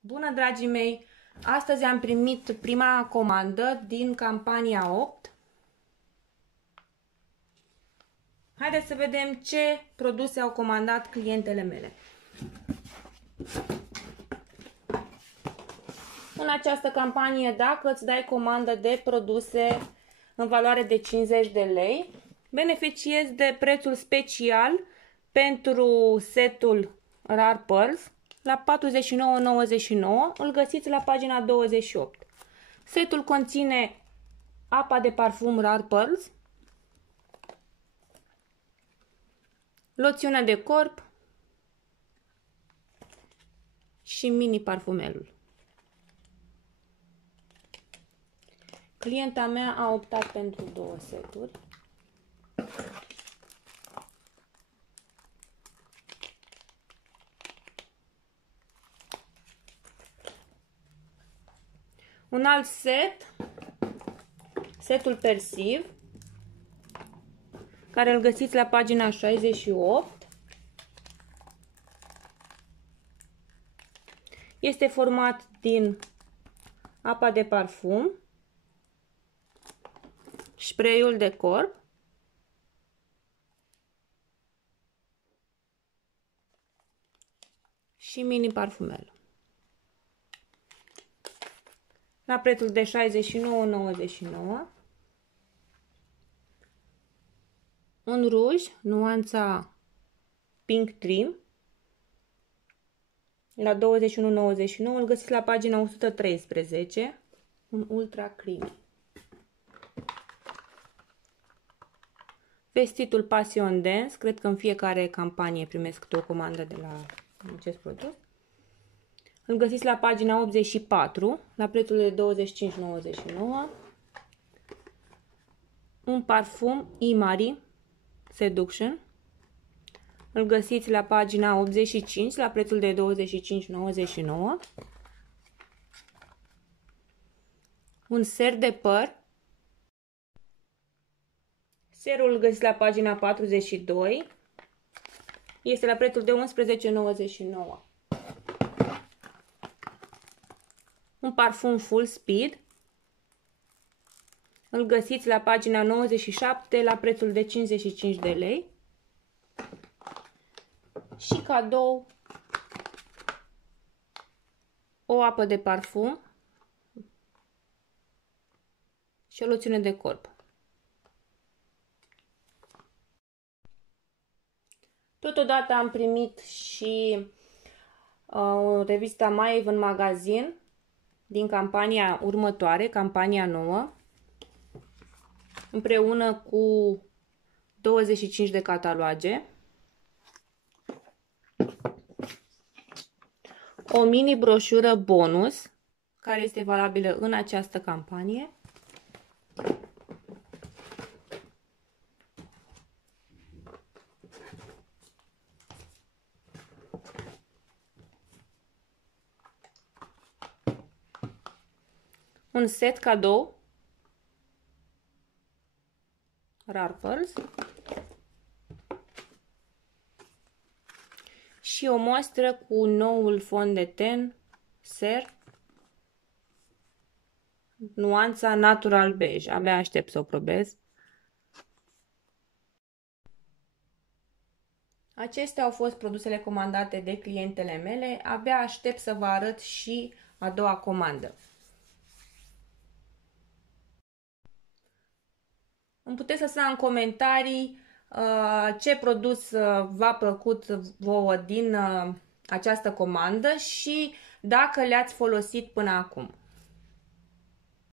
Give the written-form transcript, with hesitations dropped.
Bună, dragii mei! Astăzi am primit prima comandă din campania 8. Haideți să vedem ce produse au comandat clientele mele. În această campanie, dacă îți dai comandă de produse în valoare de 50 de lei, beneficiezi de prețul special pentru setul Rar Pearls la 49,99. Îl găsiți la pagina 28. Setul conține apa de parfum Rar Pearls, loțiune de corp și mini parfumelul. Clienta mea a optat pentru două seturi. Un alt set, setul Persiv, care îl găsiți la pagina 68. Este format din apa de parfum, spray-ul de corp, și mini parfumel. La prețul de 69,99. Un ruj, nuanța Pink Dream, la 21,99. Îl găsiți la pagina 113. Un ultra creamy. Vestitul Passion Dance. Cred că în fiecare campanie primesc o comandă de la acest produs. Îl găsiți la pagina 84, la prețul de 25,99. Un parfum Imari Seduction. Îl găsiți la pagina 85, la prețul de 25,99. Un ser de păr. Serul îl găsiți la pagina 42. Este la prețul de 11,99. Un parfum Full Speed. Îl găsiți la pagina 97 la prețul de 55 de lei. Și cadou o apă de parfum și o loțiune de corp. Totodată am primit și revista My Even Magazine din campania următoare, campania 9, împreună cu 25 de cataloage, o mini broșură bonus care este valabilă în această campanie, un set cadou Rar Pearls și o moastră cu noul fond de ten Ser, nuanța Natural Beige. Abia aștept să o probez. Acestea au fost produsele comandate de clientele mele. Abia aștept să vă arăt și a doua comandă. Îmi puteți lăsa în comentarii ce produs v-a plăcut vouă din această comandă și dacă le-ați folosit până acum.